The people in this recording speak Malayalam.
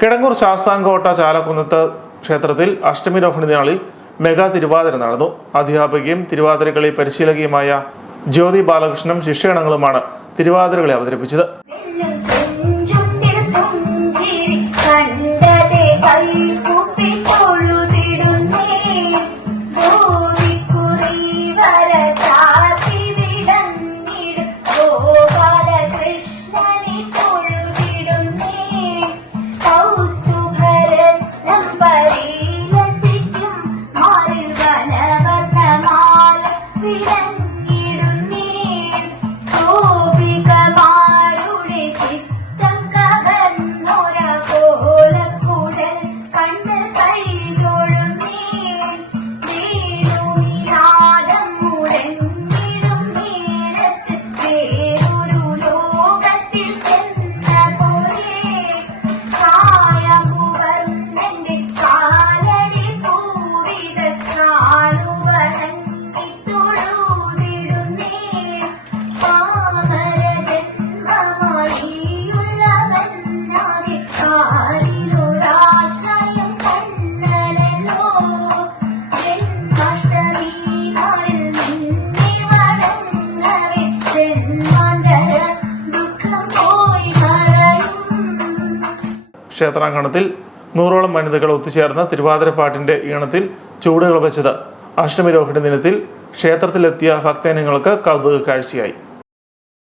കിടങ്ങൂർ ശാസ്താംകോട്ട ചാലക്കുന്നത്ത് ക്ഷേത്രത്തിൽ അഷ്ടമി രോഹിണി നാളിൽ മെഗാ തിരുവാതിര നടന്നു. അധ്യാപികയും തിരുവാതിരകളി പരിശീലകയുമായ ജ്യോതി ബാലകൃഷ്ണനും ശിഷ്യഗണങ്ങളുമാണ് തിരുവാതിരകളെ അവതരിപ്പിച്ചത്. ക്ഷേത്രാങ്കണത്തിൽ നൂറോളം വനിതകൾ ഒത്തുചേർന്ന തിരുവാതിരപ്പാട്ടിന്റെ ഈണത്തിൽ ചൂടുകൾ വെച്ചത് അഷ്ടമി ദിനത്തിൽ ക്ഷേത്രത്തിലെത്തിയ ഭക്തജനങ്ങൾക്ക് കൗതുക കാഴ്ചയായി